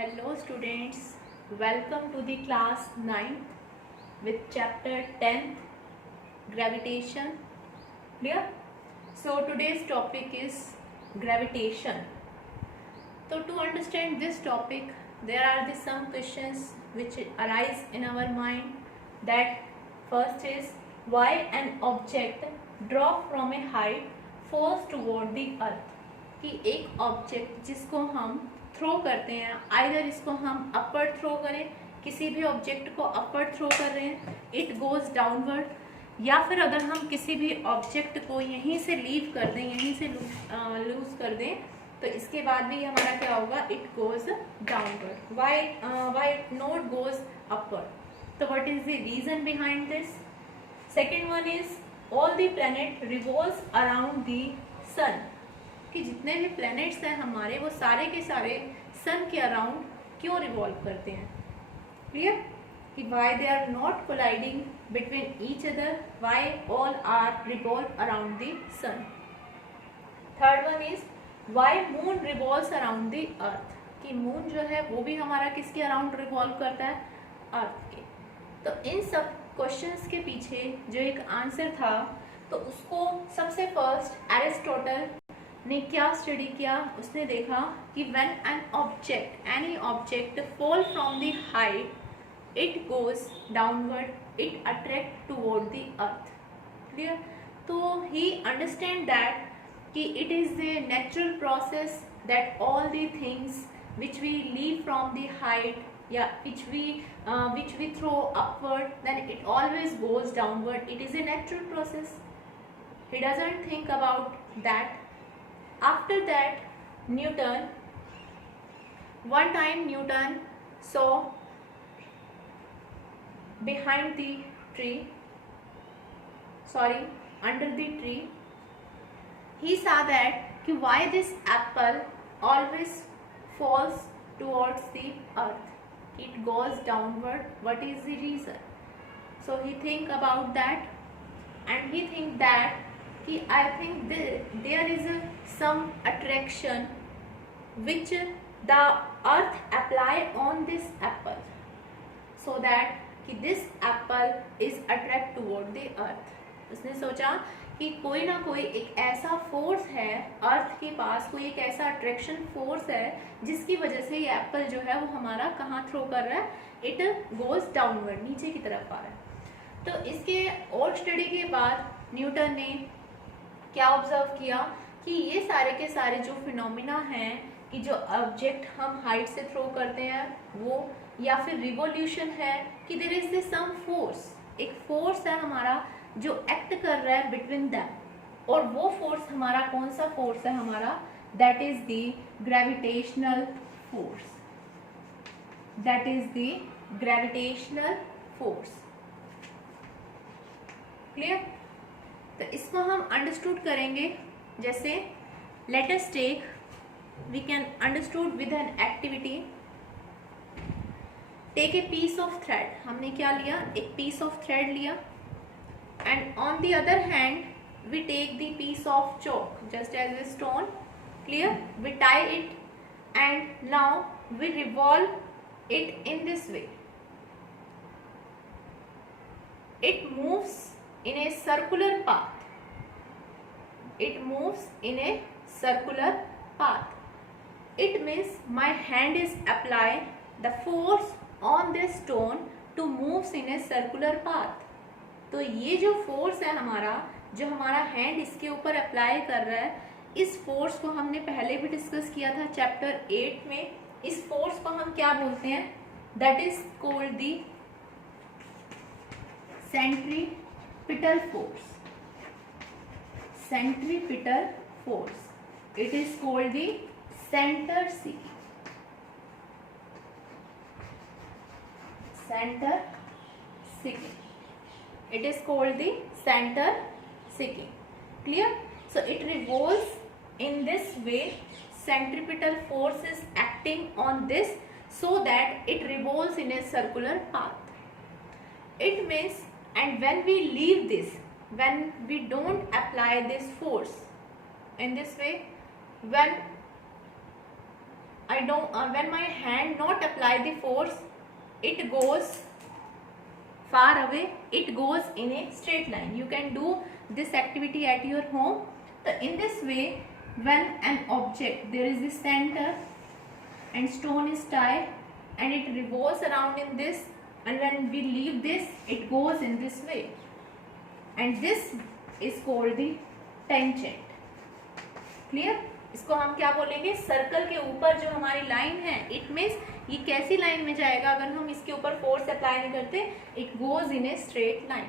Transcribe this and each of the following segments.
Hello students, welcome to the class 9th with chapter 10th gravitation. Clear? So today's topic is gravitation. So to understand this topic, there are some questions which arise in our mind. That first is, why an object drop from a height falls toward the earth? कि एक object जिसको हम throw करते हैं, either इसको हम upward throw करें, किसी भी ऑब्जेक्ट को अपवर्ड थ्रो कर रहे हैं, इट गोज डाउनवर्ड, या फिर अगर हम किसी भी ऑब्जेक्ट को यहीं से लीव कर दें, यहीं से लूज कर दें, तो इसके बाद भी हमारा क्या होगा, it goes downward. Why it not goes upward? तो what is the reason behind this? Second one is, all the planet revolves around the sun. कि जितने भी प्लैनेट्स हैं हमारे, वो सारे के सारे सन के अराउंड क्यों रिवॉल्व करते हैं? क्लियर? कि why they are not colliding between each other, why all are revolve around the sun. Third one is, why moon revolves around the earth. कि मून जो है वो भी हमारा किसके अराउंड रिवॉल्व करता है? अर्थ के. तो इन सब क्वेश्चंस के पीछे जो एक आंसर था, तो उसको सबसे फर्स्ट एरिस्टोटल ने क्या स्टडी किया, उसने देखा कि when an object, any object fall from the height, it goes downward, it attract toward the earth. Clear? तो ही अंडरस्टैंड दैट कि it is the natural process that all the things which we leave from the height, या which we throw upward, then it always goes downward. It is a natural process. He doesn't think about that. After that, Newton, one time Newton saw behind the tree, under the tree, he saw that कि why this apple always falls towards the earth, it goes downward, what is the reason? So he think about that, and he think that I think there is some attraction which the earth apply on this apple, so that कि this apple is attract toward the earth. उसने सोचा कि कोई ना कोई एक ऐसा force है अर्थ के पास, कोई एक ऐसा अट्रैक्शन फोर्स है जिसकी वजह से ये एप्पल जो है वो हमारा कहाँ थ्रो कर रहा है, इट गोज डाउनवर्ड, नीचे की तरफ आ रहा है. तो इसके और स्टडी के बाद न्यूटन ने क्या ऑब्जर्व किया कि ये सारे के सारे जो फिनोमिना हैं, कि जो ऑब्जेक्ट हम हाइट से थ्रो करते हैं वो, या फिर रिवोल्यूशन है, कि there is the some force, एक फोर्स है हमारा जो एक्ट कर रहा है बिटवीन दैम, और वो फोर्स हमारा कौन सा फोर्स है हमारा, that is the gravitational force. That is the gravitational force. Clear? तो इसको हम अंडरस्टूड करेंगे. जैसे let us take, we can understood with an activity. Take a piece of thread. हमने क्या लिया? एक पीस ऑफ थ्रेड लिया, and on the other hand we take the piece of chalk just as a stone. Clear? We tie it and now we revolve it in this way. It moves in a circular path. It moves in a circular path. It means my hand is applying the force on this stone to moves in a circular path. तो ये जो force है हमारा, जो हमारा hand इसके ऊपर apply कर रहा है, इस फोर्स को हमने पहले भी डिस्कस किया था चैप्टर 8 में. इस फोर्स को हम क्या बोलते हैं? That is called the centripetal force. Centripetal force. It is called the centre see. Centre seeking. It is called the center seeking. Clear? So it revolves in this way. Centripetal force is acting on this so that it revolves in a circular path. It means, and when we leave this, when we don't apply this force in this way, when I don't when my hand not apply the force, it goes far away, it goes in a straight line. You can do this activity at your home. So in this way, when an object, there is the center and stone is tied and it revolves around in this, and when we leave this, it goes in this way, and this is called the tangent. Clear? इसको हम क्या बोलेंगे? Circle के ऊपर जो हमारी line है, it means ये कैसी लाइन में जाएगा अगर हम इसके ऊपर फोर्स अप्लाई नहीं करते? It goes in a straight line.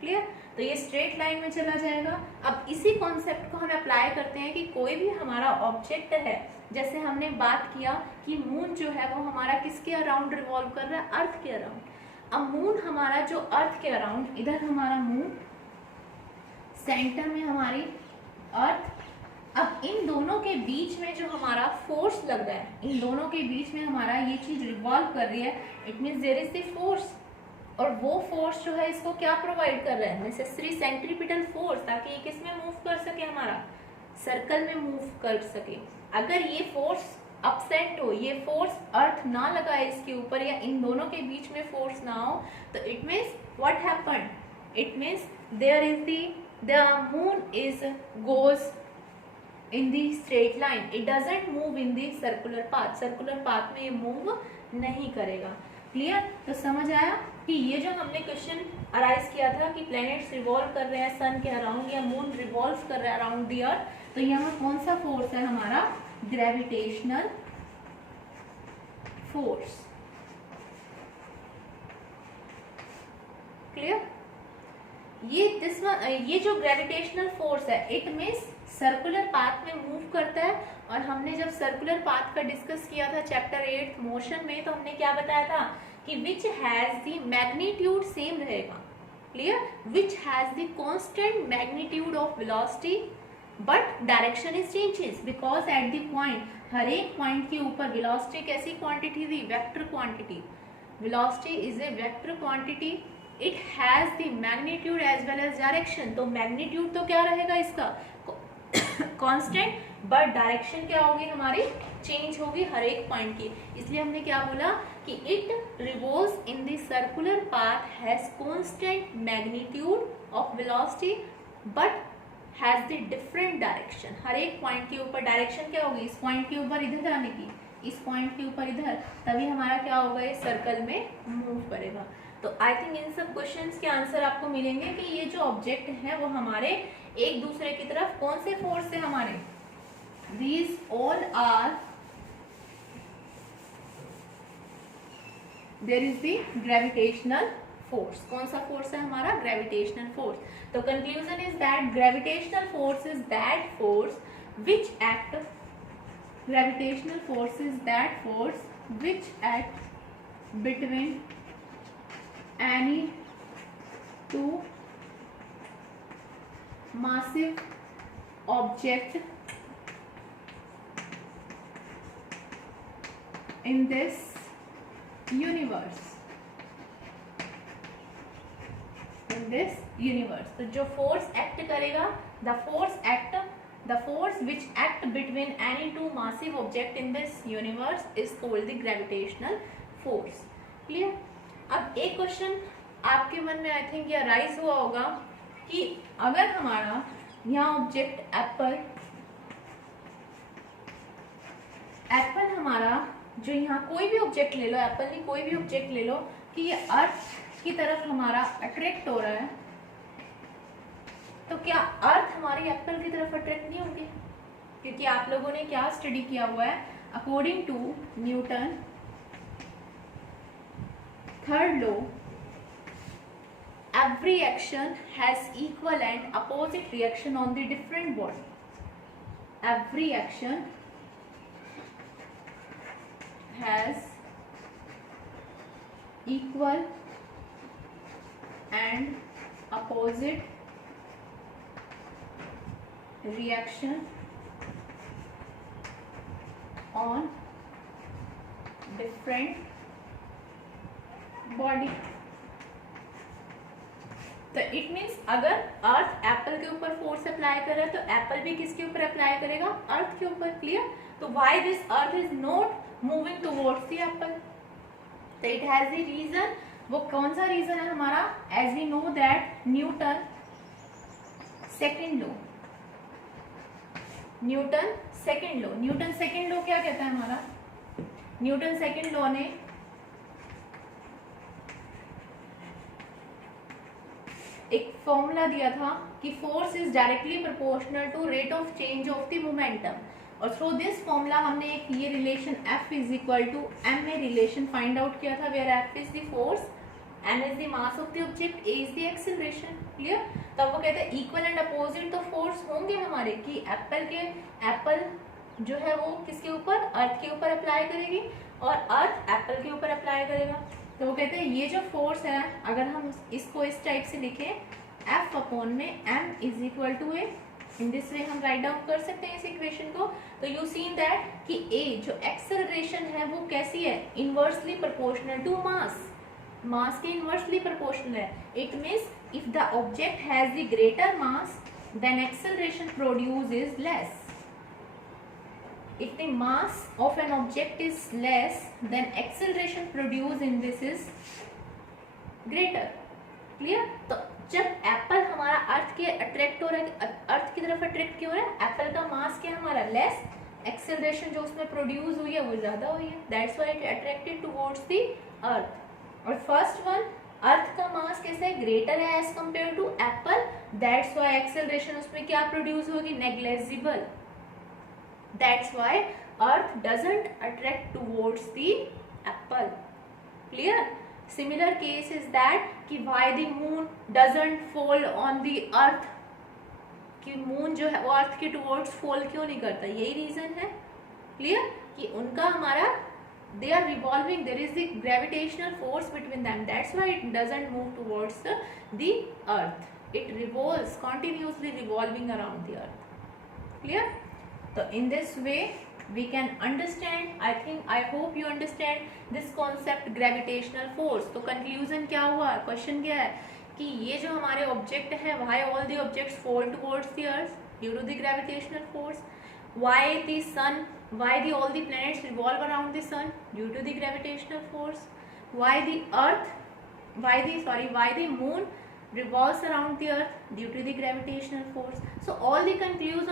Clear? तो ये स्ट्रेट लाइन में चला जाएगा. अब इसी कॉन्सेप्ट को हम अप्लाई करते हैं कि कोई भी हमारा ऑब्जेक्ट है, जैसे हमने बात किया कि मून जो है वो हमारा किसके अराउंड रिवॉल्व कर रहा है? अर्थ के अराउंड. अब मून हमारा जो अर्थ के अराउंड, इधर हमारा मून, सेंटर में हमारी अर्थ. अब इन दोनों के बीच में जो हमारा फोर्स लग रहा है, इन दोनों के बीच में हमारा ये चीज रिवॉल्व कर रही है, it means there is the force. और वो फोर्स जो है इसको क्या प्रोवाइड कर रहा है? नेसेसरी सेंट्रीपिटल फोर्स, ताकि ये किस में मूव कर सके? हमारा सर्कल में मूव कर सके. अगर ये फोर्स अपसेट हो, ये फोर्स अर्थ ना लगाए इसके ऊपर, या इन दोनों के बीच में फोर्स ना हो, तो it means what happened? It means there is the moon is goes in the straight line, it doesn't move in the circular path. circular path में ये मूव नहीं करेगा. क्लियर? तो समझ आया कि ये जो हमने क्वेश्चन अराइज किया था कि प्लैनेट्स रिवॉल्व कर रहे हैं सन के अराउंड, या मून रिवॉल्व कर रहा है अराउंड द अर्थ, तो यहाँ कौन सा फोर्स है? हमारा ग्रेविटेशनल फोर्स. क्लियर? ये जो ग्रेविटेशनल फोर्स है, इट मीन्स सर्कुलर पाथ में मूव करता है. और हमने जब सर्कुलर पाथ का डिस्कस किया था चैप्टर 8 मोशन में, तो हमने क्या बताया था कि which has the magnitude same रहेगा. Clear? Which has the constant magnitude of velocity but direction is changes, because at the point, हर एक पॉइंट के ऊपर वेलोसिटी कैसी क्वांटिटी थी? Vector quantity. Velocity is a vector quantity. It has the magnitude as well as direction. तो magnitude तो क्या रहेगा इसका? कांस्टेंट, बट डायरेक्शन क्या होगी? हमारी चेंज होगी हर एक पॉइंट की. इसलिए हमने क्या बोला कि it revolves in the circular path, has constant magnitude of velocity but has the different direction. हर एक पॉइंट के ऊपर डायरेक्शन क्या होगी? इस पॉइंट के ऊपर इधर जाने की, इस पॉइंट के ऊपर इधर, तभी हमारा क्या होगा? ये सर्कल में मूव करेगा. तो आई थिंक इन सब क्वेश्चंस के आंसर आपको मिलेंगे कि ये जो ऑब्जेक्ट है वो हमारे एक दूसरे की तरफ कौन से फोर्स से हमारे? These all are, there is the gravitational force. कौन सा फोर्स है हमारा? Gravitational force. तो conclusion is that gravitational force is that force which act, gravitational force is that force which act between any two massive object in this universe. तो जो force act करेगा, the force which act between any two massive object in this universe is called the gravitational force. Clear? अब एक question आपके मन में I think ये rise हुआ होगा कि अगर हमारा यहाँ ऑब्जेक्ट एप्पल हमारा जो यहाँ कोई भी ऑब्जेक्ट ले लो, एप्पल नहीं कोई भी ऑब्जेक्ट ले लो, कि ये अर्थ की तरफ हमारा अट्रैक्ट हो रहा है, तो क्या अर्थ हमारी एप्पल की तरफ अट्रैक्ट नहीं होगी? क्योंकि आप लोगों ने क्या स्टडी किया हुआ है? According to Newton third law, every action has equal and opposite reaction on the different body. Every action has equal and opposite reaction on different body. तो इट मीन्स अगर अर्थ एप्पल के ऊपर फोर्स अप्लाई कर रहा है तो Apple भी किसके ऊपर अप्लाई करेगा, अर्थ के ऊपर। क्लियर? तो why this earth is not moving towards the apple, तो इट हैज द रीजन। वो कौन सा रीजन है हमारा? As we know that Newton second law, Newton second law, Newton second law क्या कहता है हमारा? न्यूटन सेकेंड लॉ ने एक फॉर्मूला दिया था कि force is directly proportional to rate of change of the momentum, और थ्रू दिस फॉर्मूला हमने एक ये relation F is equal to m में रिलेशन फाइंड आउट किया था, where F is the force, m is the mass of the object, a is the acceleration. Clear? तब वो कहते हैं इक्वल एंड अपोजिट तो फोर्स होंगे हमारे, कि एप्पल जो है वो किसके ऊपर, अर्थ के ऊपर अप्लाई करेगी और अर्थ एप्पल के ऊपर अप्लाई करेगा। तो वो कहते हैं ये जो फोर्स है, अगर हम इसको इस टाइप से लिखें, F अपॉन में m is equal to a, in this way हम राइट डाउन कर सकते हैं इस इक्वेशन को। तो यू सीन दैट कि a जो एक्सेलरेशन है वो कैसी है, inversely proportional to mass, mass के इनवर्सली प्रोपोर्शनल है। It means if the object has the greater mass then acceleration produce is less, if the mass of an object is less then acceleration produced in this is greater. Clear? तो जब Apple हमारा अर्थ के attract हो रहा है, अर्थ की तरफ attract क्यों हो रहा है? एप्पल का मास क्या हमारा लेस, एक्सेलरेशन जो उसमें प्रोड्यूस हुई है वो ज्यादा हुई है, that's why it attracted towards the earth. और फर्स्ट वन, अर्थ का मास कैसे है, ग्रेटर है as compare to apple, that's why acceleration उसमें क्या प्रोड्यूस होगी, negligible, that's why earth doesn't attract towards the apple. Clear? Similar case is that कि why the moon doesn't fall on the earth, कि moon जो है वो अर्थ के towards fall क्यों नहीं करता, यही रीजन है। क्लियर? कि उनका हमारा they are revolving, there is the gravitational force between them, that's why it doesn't move towards the earth, it revolves, continuously revolving around the earth. Clear? So in this way we can understand, I hope you understand this concept gravitational force. तो conclusion क्या हुआ, question क्या है कि ये जो हमारे object है, why all the objects fall towards the earth due to the gravitational force, why the sun, why all the planets revolve around the sun due to the gravitational force, why the moon revolves around the earth due to the gravitational force. So all the conclusion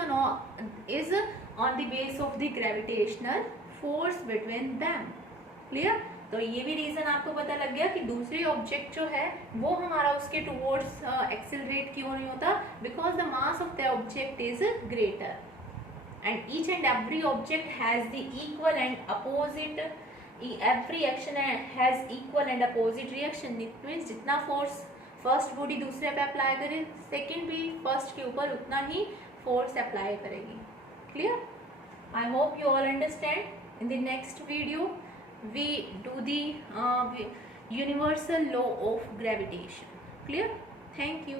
is on the base of the gravitational force between them. Clear? तो ये भी reason आपको पता लग गया कि दूसरे object जो है वो हमारा उसके टुवर्ड्स एक्सेलरेट क्यों नहीं होता, because the mass of the object is greater and each and every object has the equal and opposite, every action has equal and opposite reaction. It means जितना फोर्स फर्स्ट बॉडी दूसरे पे apply करे, second भी first के ऊपर उतना ही force apply करेगी। Clear? I hope you all understand. In the next video we do the universal law of gravitation. Clear? Thank you.